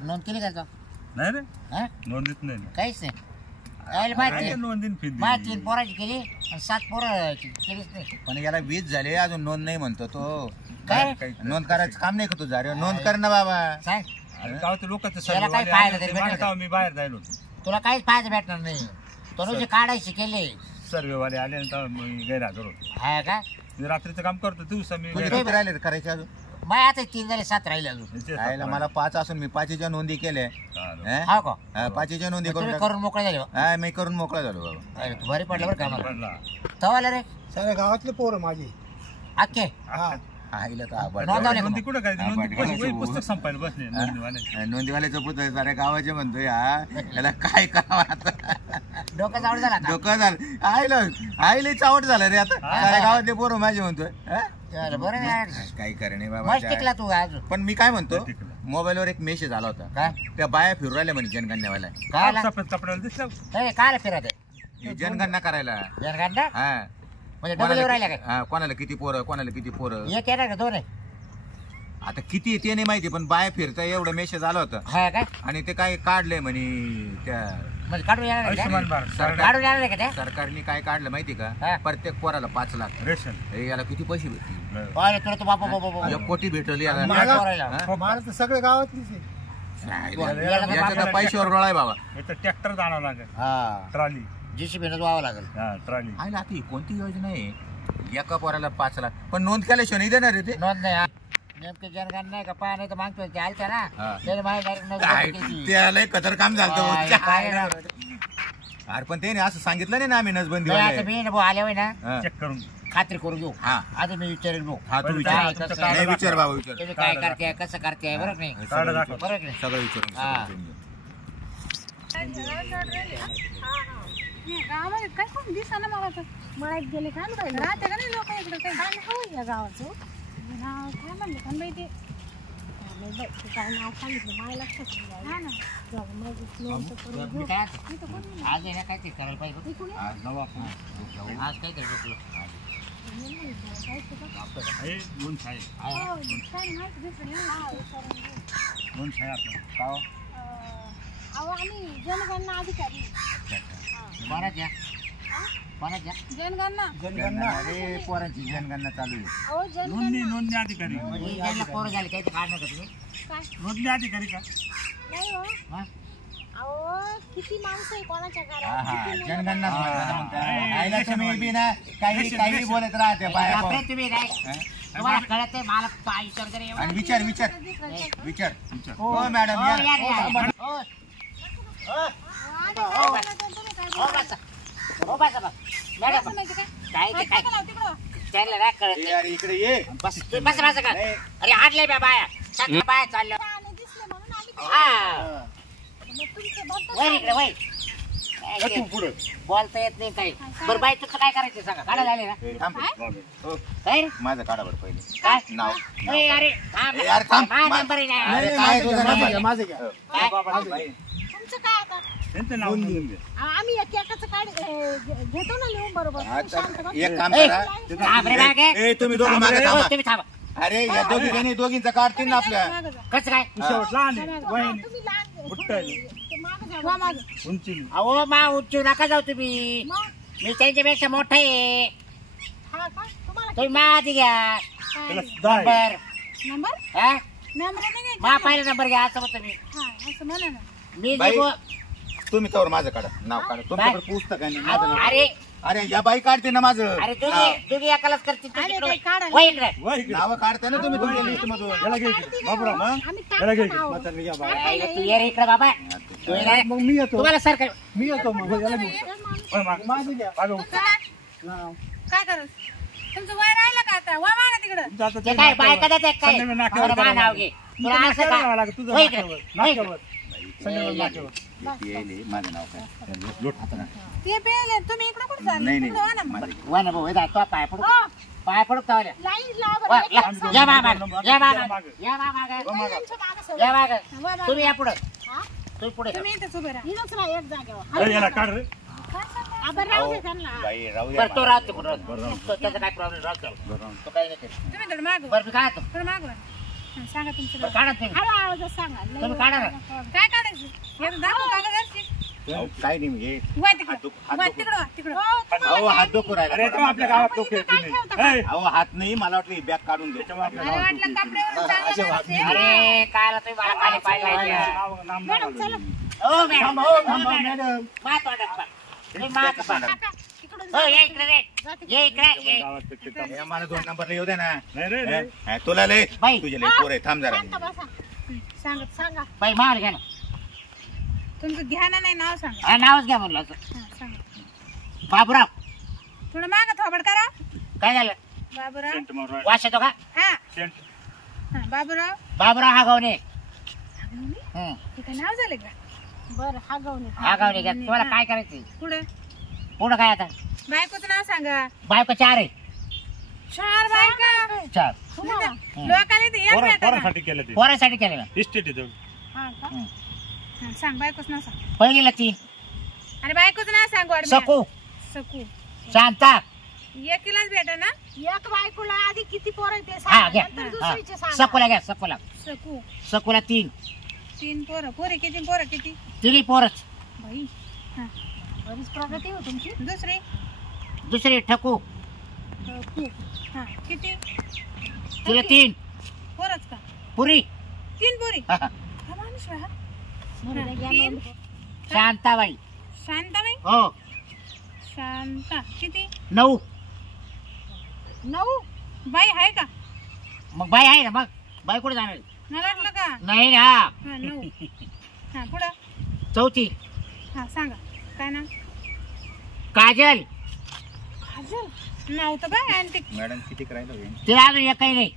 नोंद केली का तो? नाही रे हा? नोंदीत नाही ना. काहीच नाही. यायला माहिती काय नोंदीन फिर माहिती 3 पोराची केली आणि 7 पोरं केलीच नाही. पण याला 20 झाले अजून नोंद नाही म्हणतो तो. काय नोंद करायचं काम नाही का तुझं? अरे नोंद कर ना बाबा. सांग गावात लोक त्याला काय फायदा तरी भेटेल का? मी बाहेर जायलो तुला काहीच फायदा भेटणार नाही. तो नुसते काढायचे केले. सर्वेवाले आले तर मी गैरहजर होतो. हा का? मी रात्रीचं काम करतो दिवसा मी तुझे किती राहिले करायचे अजून? मग आता 3 झाले 7 राहिले अजून. राहिला मला 5 असून मी 5च्या नोंदी केल्या. हा का? 5च्या नोंदी तुम्ही करून मोकळे झाले बा. हा मी करून मोकळा झालो बाबा. अरे तू भारी पडलं बरं का मला. तवाला रे सारे गावातले पोरं माझी. अख्खे आईला तर आवड. नोंदवले का नोंदी मग? कुठं काय पुस्तक संपायला बसले नोंदीवाले. नोंदीवाल्याचं पुत साऱ्या गावाचे म्हणतोय हा. याला काय करावं आता? डोकं जावड झाला का? डोकं झालं. आईला चावट झालं रे आता. साऱ्या गावातले पोरं माझे म्हणतोय. अरे बरं यार. काही करणे मस्त बाबा. टिकला तू अजून. पण मी काय म्हणतो मोबाईलवर एक मेसेज आला होता. काय? त्या बाया फिरू राहिल्या म्हणे जनगणनेवाल्या. काय सफेद कपड्याला दिसलं काय फिरत आहे जनगणना करायला. जनगणना हा म्हणजे डबल येऊ राहिला काय? हा कोणाला किती पोरं कोणाला किती पोरं. एक येणार का 2 आहे? आता किती ते नाही माहिती पण बाया फिरता एवढं मेसेज आला होता. हा काय? आणि ते काय काढलंय म्हणे त्या म्हणजे काढून येणार आहे आयुष्यमान का? भारत काढून येणार आहे का ते? सरकारने काय काढलं माहिती हा. का? प्रत्येक पोराला 5 लाख. रेशन अरे याला किती पैसे भेटतील? अरे तुला तर बाबा 1 कोटी भेटली याला. मला मला तर सगळे गावातलीच आहे. याच्या तर पैशावर रोळाय बाबा. इथं ट्रॅक्टर आणावं लागेल हा ट्रॉली. जीसीबीने व्हावं लागेल. हा ट्रॉली. आईला आता ही कोणती योजना आहे? एका पोराला 5 लाख पण नोंद केल्याशिवाय नाही देणार रे ते. नोंद नाही हा. नेमके जनगणना नाही का पाहा नाही तर मागतोय ते आलत्या ना हा. त्याने माहिती काय त्याला कदर काम झालं काय अरे पण त्याने असं सांगितलं नाही ना आम्ही नसबंदी आता मी ना भाऊ आले होय ना हा चेक करून खात्री करून घेऊ. हा. आता मी विचारेल भाऊ हा तू काय विचार. तुमचं नाही विचार बाबा विचार. तुम्ही काय करते कसं करते बरोबर नाही कार्ड दाखव. बरोबर नाही. सगळं विचारून हा. सगळं विचारून घे. गावामध्ये काय कोण दिसना मला तर मळ्यात गेले काय माहिती राहते का नाही लोक इकडे काय काय नाव या गावाचं नाव काय म्हणले पण बाई ते काय नाव सांगितलं मला लक्षात नाही हा ना जाऊ मग लोणचं करून घेऊ. मी काय मी तर कोणी आज आहे ना काय ते करायला पाहिजे मी कोणी आज जाऊ आपण. आज काय तरी डोकलं काय ते हे दोन छाय हो काय माहिती दिसलं नाही हा विचारून घेऊ. दोन छाय आपलं का हो? अहो आम्ही जनगणना अधिकारी कोणाच्या कोणाच्या जनगणना अरे पोरांची जनगणना चालू आहे. अहो जनगणना नोंदणी अधिकारी म्हणजे ज्यांना पोरं झाले त्याचं काढणार का तुम्ही? काय नोंदणी अधिकारी का? नाही हो हा? अहो किती माणसं आहे कोणाच्या हा घरात हा किती लोकं जनगणना आहेत. आईला तुम्ही बी ना काही बोलत राहते बाया बापरे, पाहून. तुम्ही काय हा? तुम्हाला कळत नाही मला विचार करे आणि विचार विचार विचार हो मॅडम हो, या. या, या. हो. हो, बस. हो, बस. हो, बस, बस. मॅडम, काय ते काय त्याला नाही कळत ए, नाही. अरे इकडे ये. बस बस बस का नाही. अरे हाडले बा बाया सगळं बाया चाललं हा वय इकडे वय तू पुढे बोलता येत नाही काही बरं बाई तुझं काय करायचं सांगा काढा झाले ना ए, थांब. हो, काय रे? माझं काढा बरं पहिले काय नाव. ए, अरे थांब. ए, अरे थांब. माझा नंबर आहे ना. अरे काय तुझा नंबर? माझं घ्या. काय? बाई. तुमचं काय आता त्यांचं नाव नोंदून घे. आम्ही एक एकाचं काढ घेतो ना लिहून बरोबर हा, तुम्ही शांत तर बसा. एक काम ए, करा. थांब रे मागे. ए, तुम्ही दोघं मागे हो, थांबा. तुम्ही थांबा अरे या दोघींचं काढतील ना आपल्या. मागं जा. कसं काय शेवट लहान आहे हा, वहिनी तुम्ही लहान बुट्टा आहे. ते मागं जा, वा मागं. उंची अहो मा उच्चू नका जाऊ तुम्ही मग मी त्यांच्यापेक्षा मोठा आहे हा का तुम्हाला तुम्ही माझी घ्या त्याला काय? दहा आहे. नंबर नंबर हा नंबर नाही मा पहिला नंबर घ्या असं म्हणतो मी हा असं म्हणा ना मी बाई, जे तुम्ही तर माझं काढा नाव काढा तुमच्याकडे पुस्तक आहे ना, माझं नाव. अरे अरे या बाई काढते ना माझं अरे नाव. तुम्ही एकालाच करते अरे ते काढा. वय इकडे वय इकडे. नावं काढता ना तुम्ही तुमच्या लिस्ट मधून. याला घे इकडे. बाबूराव, हा? आम्ही याला घे टाकतो इकडे. नाव. म्हातारला घ्या बाबा. अरे, तू ये रे इकडे बाबा तू ये रे. मग मी येतो तुम्हाला सरकार मी येतो मग याला घेऊन. वय माग. माझं घ्या. मागं. नाव. काय करत तुमचं वय राहिलं का आता वा मागा तिकडं तुमचं आता ते ते काय नाकावर. बायका देतात काय संध्याकाळी नाकावर बरं, मा करावं नाव लागेल. घे तुमचं तुला असं नाकावर का करावं लागेल. तुझं वय इकडे. नाकावर. वय इकडे. नाकावर. संध्याकाळी नाकावर. येईल, माझं नाव काय लोट हाताने. ते पेले तुम्ही इकडे कुठे चालले नाही तिकडे वा ना नाही मग. माझं. वा ना भाऊ हे तो पाय पडू हो, पाय पडू तावल्या लाईन लावा वा, बरं. या एक सांग. या मामा या मामा मागं. या मामा लाईनच्या मागं सगळं. या माग वा मागं. तुम्ही या पुढे हा? तुम्ही पुढे तुम्ही इथंच उभे राहा. इथंच राहा एक जागेवर. ए, याला काढ रे. आपण राहू दे त्यांना. बाई राहू द्या बरं तो राहतो पुढे त्याचा काय प्रॉब्लेम राहतो तो काही नाही करत. तुम्ही थोडं मागं. बरं मी काय होतो थोडं मागं. हा, सांगा तुमचं नाव. काढा तुम्ही. हळू आवाजात सांगा. लय तुम्ही काढा ना. काय काढायचं? हे दाखव कागदाची. काय नाही म्हणजे वा तिकडं. हात दुख- हात वा दुख- तिकडं, वा तिकडं. अहो हात दुखू अरे राहिला तो आपल्या गावात लोक येत काय नाही ठेवता? ए, अहो हात नाही मला वाटलं ही बॅग काढून दे त्याच्यामुळे आपल्या मला गावात वाटलं कपड्यावरून अशा चांगलं वागणी. नसेल. अरे काय तुम्ही मला खाली पाहिजे नाम मॅडम चला. हो मॅडम थांबा, हो थांबा, मॅडम मॅडम. मात वाटत बा. तुम्ही मात बा. काका, तिकडून हो ये इकडे रे ये इकडे ये. गावात ते काम. हे मला 2 नंबरला येऊ दे ना नाही रे नाही. हा, तुला लय बाई. तुझे लय पोर आहे थांब जरा शांत बसा. सांगा. बाई मार घ्या ना. तुमचं घ्या ना, नाही नाव सांगा. हा नावच घ्या म्हणलं असं. हा, सांगा. बाबूराव थोडं मागं थोबड करा. काय झालं बाबूराव. सेंट मारून राहिला. वास येतो का हा सेंट. हा, बाबूराव. बाबूराव हा गावणे हे काय नाव झालं का? बरं, हा गावने. हा गावणे घ्या तुम्हाला काय करायचं पुढे पुढं काय आता बायकोचं नाव सांगा. बायको 4 आहे 4 बायका. 4 तुम्हाला लोकांनी ते एक पोरा- भेटा ना. पोरासाठी केलं ते पोरासाठी केलेलं इस्टेट आहे तेवढं. हा का? हा, सांग बायकोचं नाव सांग. पहिलीला 3 अरे बायकोचं नाव सांग वाढ. सकू सकू. शांता एकीलाच भेटा ना. एक बायकोला आधी किती पोरं ते हा घ्या नंतर हा. दुसरीचे सांगा. सकूला घ्या सकूला सकू. सकूला 3 3 पोरं. पोरी किती पोरं किती? 3 पोरच बाई. हा. बरीच प्रगती हो तुमची. दुसरी ठकू सकू. हा, किती? तिला 3 पोरच का? पुरी 3 पोरी. हा, हा. हा माणूस आहे हा. 3. शांताबाई शांताबाई. हो शांता. किती? 9 9. बाई आहे का? मग बाई आहे ना मग बाई कुठे जाणार मला वाटलं का? नाही ना हा 9. हा पुढं. 4थी हा सांगा. काय नाव? काजल काजल. नाव तर बाय अँटिक. मॅडम किती करायला होईल तिला अजून एक काही नाही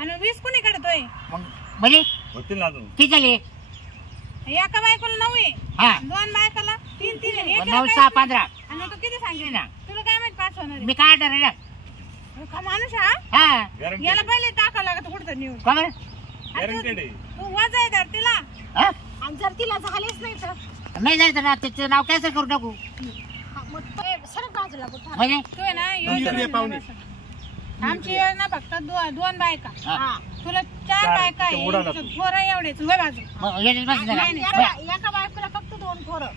आणि 20 कोणी काढतोय? मग म्हणजे होतील ना अजून. किती झाली एका बायकोला 9 आहे. हा 2 बायकोला 3 आहे. 9 6 15 आणि तू किती सांगितलं ना? तुला काय माहित 5 होणार आहे? मी काय करणार ना का माणूस हा? हा Guaranteed. याला पहिले टाकावं लागत कुठं नेऊन. का बरं? Guaranteed आहे. तू वजा आहे तर तिला. हा? आणि जर तिला झालेच नाही तर नाही जायचं ना तिचं नाव कॅन्सल करू टाकू सरक बाजूला म्हणजे तू आहे ना इकडे पाहुणे. आमची योजना फक्त 2 बायका. हा. तुला 4 बायका आहे. ते उडाला तू. पोरं एवढेच वय बाजू. मग याच्यात बस जरा. एका बायकोला फक्त 2 पोरं.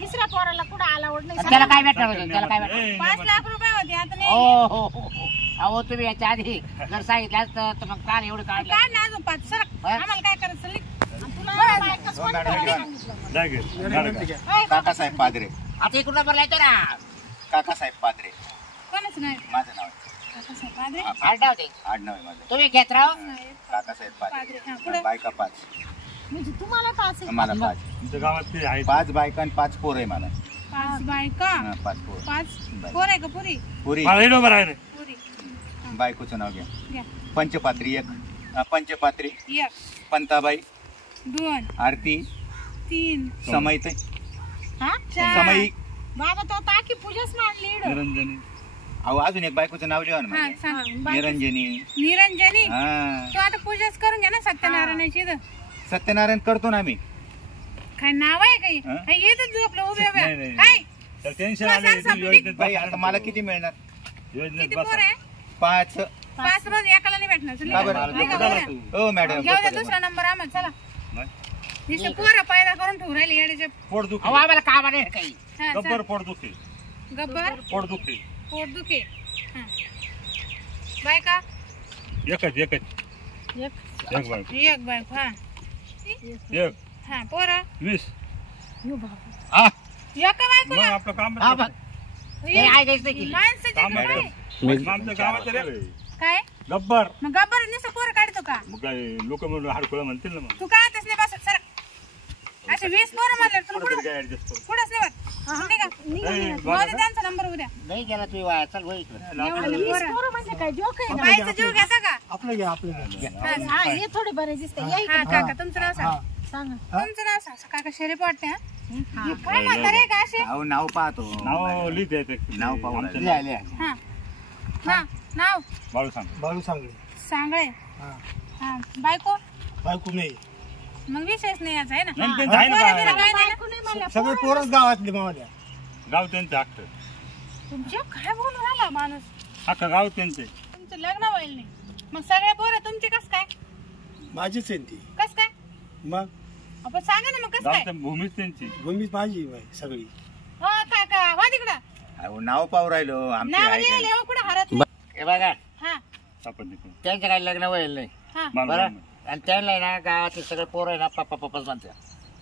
तिसऱ्या पोराला कुठं अलाउड नाही. त्याला काय भेटणार होतं त्याला काय भेटणार ए, 5 लाख रुपये होते आता नाही. हो हो हो हो. अहो तुम्ही याच्या आधी जर सांगितलं असतं तर मग काल एवढं काढलं काढ ना अजून 5 सरक. बरं. आम्हाला काय करायचं लिख. तुला बायकाच हो, कोण मॅडम, करायला घ्या. सांगितलं? जा घे. मॅडम, ठीक आहे. ओय, काकासाहेब पादरे आता इकडून नंबर येतो ना काकासाहेब पादरे कोणाचं नाही? माझं नाव काकासाहेब पादरे. आडनाव ते आडनाव आहे माझं तुम्ही घेत राहो काकासाहेब पादरे. हा, पादरे पुढं. बायका 5 म्हणजे तुम्हाला 5 आहे. मला 5 तुमच्या गावात ते आहे 5 बायका आणि 5 पोर आहे मला 5 बायका. हा, 5 पोर 5 बाय. पोर आहे का पुरी? पुरी मला इडोबर आहे रे. पुरी. बायकोचं नाव घ्या घ्या. पंचपात्री 1 पंचपात्री 1 पंताबाई 2 आरती 3 समयते हा 4. समयी बाबा तो टाकी पूजाच मांडली इकडं. निरंजनी. अहो अजून एक बायकोचं नाव लिहा ना हा माझ्या. सांग. निरंजनी निरंजनी. हा तू आता पूजाच करून घ्या ना सत्यनारायणाची इथं. सत्यनारायण करतो ना आम्ही काय नाव आहे काही? हा? हे येतच झोपलं उभ्या उभ्या. नाही, नाही. काय? तर टेन्शन तुला आले सांग सांग, योजनेत बाई बसा. आता मला किती मिळणार योजनेत किती बसा. पोर आहे? 5 5 रोज एकाला नाही भेटणार. चल, का बरं? निघा, निघा, बघा ना बरं. तू. हो मॅडम घेऊ द्या दुसरा नंबर आम्हाला चला. नाही. नुसते पोरं पैदा करून ठेवू राहिले येड्याचे. पोट दुखी अहो आम्हाला काम नाही काही हा, गब्बर चल. पोट दुखी गब्बर पोट दुखी पोट दुखे. हा. बायका एकच एक एक बाय एक बायको. हा एक हा पोरं 20 हा एका मग बायकोला. आपलं काम हा बघ ते ऐकायचं नाही की माणसाचे काम काय? आहे. आमचं गावात रे काय? गब्बर मग गब्बर नुसतं पोरं काढतो का? मग काय लोक म्हणून हाडकुळा म्हणतील ना मग तू काय तेच नाही बसत सर. असे 20 पोरं म्हणले तुला कुठं पुढं काय ऍडजस्ट करू पुढंच नाही होत. निघा. ए, मला त्यांचा नंबर उद्या. नाही गेला तुम्ही वाया चल वय इकडं एवढे पोरं म्हणजे काय जोक आहे? बाईचा जीव घेता का? आपलं घ्या आपलं घ्या. हा हे थोडे बरे दिसते. हा काका तुमचं नाव सांग. तुमचं नाव सांग. काका शरीफ वाटते हा? काय म्हातारे आहे का असे? अहो नाव पाहतो नाव लिहित आहे नाव पाहू आमचं लिहा, नाव. लिहा. हा नाव बाळू सांग बाळू सांगले. सांगळे. हा. हा बायको बायको नाही. मग विशेष नाही याचा आहे ना. नाही, त्यांचं आहे ना पोरं बाळ. बिरं काय नाही ना? सगळे पोरच गावातले मावाल्या. गाव त्यांचं अख्खं तुमच्या काय बोलून राहिला माणूस? अख्खं गाव त्यांचे तुमचं लग्न होईल नाही मग सगळे पोरं तुमचे कस काय? माझीच आहे ती. कस काय मग आपण सांगा ना मग कस काय गावच्या भूमीच त्यांची. भूमी माझी बाई सगळी. हो काका वा तिकडं अहो, नाव पाहू राहिलो आमचे नाव आहे लिहिले का? हो कुठं हरत नाही. हे बघा हा सापड निघून. त्यांचं काही लग्न व्हायला नाही हा बरं आणि त्यांना आहे ना गावातले सगळे पोरं आहे ना पप्पा पप्पाच म्हणते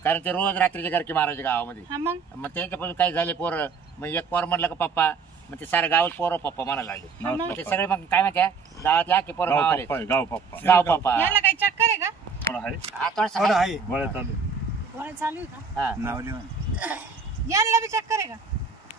कारण ते रोज रात्रीचे घरकी मारायचे गावामध्ये हा मग मग त्यांच्यापासून काही झाले पोरं मग एक पोर म्हणलं का पप्पा मग ते सारे गावात पोरं पप्पा म्हणायला लागले नाव मग ते पप्पा. सगळे मग काय म्हणत्या गावातल्या की पोरं गाव मावाले पप्पा आहे, गाव पप्पा. गाव पप्पा याला काही चक्कर आहे का थोडा आहे. हा, थोडंसं थोडं आहे. आहे. गोळ्या चालू. गोळ्या चालू आहे का हा. नाव लिहून यांना बी चक्कर आहे का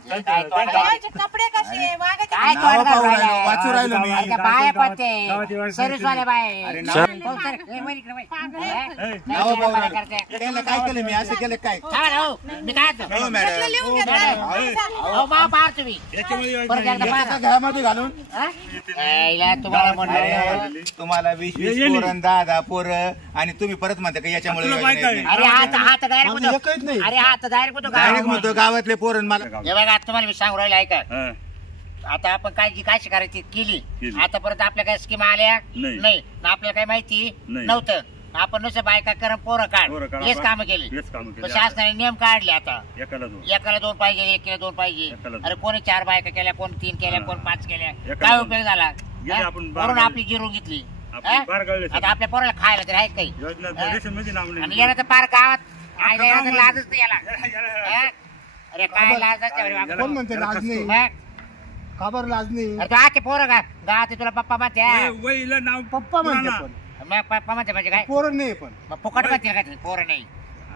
हे काय तोंड काय- यांचे कपडे कसे वागायचे काय नाव तोंड पाहू घालून राहिलो राहिले? वाचू राहिलो मी अरे त्या बाया गावाची पत्ते वाट सर्विसवाले बाय अरे हो, नाव सर. ए, वैर इकडे, वैर. पागल. हे? ए, नाव काय पाहू मला राहिलो करते? त्याला काय केलं मी असं केलं काय थांबा ना, हो. मी काय म्हणतो? हो घेतलं मॅडम लिहून घेतलं अहो, माव पाहा तुम्ही याच्यामध्ये परत एकदा याचं पाहा. घरामध्ये घालून हा? यायला तुम्हाला म्हणलं अरे, तुम्हाला 20-20 ये- ये पोरं 10-10 पोरं आणि तुम्ही परत म्हणता का याच्यामुळे तुला योजना बायका येत आहे. नाही. अरे हात डायरेक्ट माझं होतो एकच नाही. अरे हात डायरेक्ट होतो डायरेक्ट का म्हणतो गावातले पोरं मला हे बघा तुम्हाला मी सांगू राहिलो ऐका हा. आता आपण काय जी काय करायची केली केली. आतापर्यंत आपल्या काय स्कीम आल्या नाही. नाही ना आपल्याला काही माहिती नाही. नव्हतं आपण नुसतं बायका करून पोरं काढ पोरं काढ. हेच काम केली हेच कामं केली. पण शासनाने नियम काढले आता एकाला दोन. एकाला 2 पाहिजे एकाला 2 पाहिजे एकाला 2. अरे कोणी 4 बायका केल्या कोणी 3 केल्या हा. कोणी 5 केल्या एकाला काय 2. उपयोग झाला गेले आपण बारा वरून गावले. आपली जिरून घेतली आपण हा? बारा गावले आता सगळे. आपल्या पोराला खायला तर आहे काही योजना हा? रेशनमध्ये नाव नाही. आणि याला तर पार गावात आयला याला तर गावामध्ये. लाजच नाही याला याला- हा? अरे काय लाज असते बरे बाबा. कोण म्हणते लाज नाही मग? का बरं लाज नाही. अरे तू आके पोरं का गावात तुला पप्पा म्हणते ए, वहिला नाव पप्पा म्हणते पुराणा. पण मग पप्पा म्हणते म्हणजे काय पोरं नाही पण मग फुकट म्हणतील का ते? पोरं नाही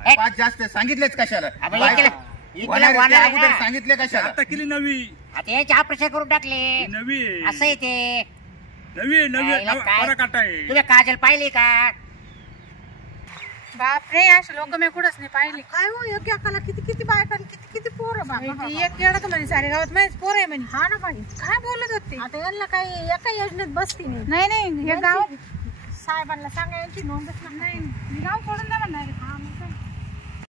हे? पाच जास्त सांगितलेच कशाला अबे, बायका- इकडे होणारे ते होणार आहे अगोदर ना. सांगितले कशाला आता केली नवी. आता याचे ऑपरेशन करून टाकले ही नवी आहे. असं आहे ते नवी नवी याला काय? बरा काटा आहे. तुम्ही काजल पाहिली का बापरे असे लोक मी कुठंच नाही पाहिले काय हो एक एकाला किती किती बायका किती किती पोरं बाबा एक येडा तर म्हणे सारे गावात माझेच पोर आहे म्हणे हा ना बाई काय बोलत होते आता यांना काही एका योजनेत बसती नाही नाही हे गाव साहेबांना सांगा यांची नोंदच नाही मी गाव सोडून द्या म्हणणार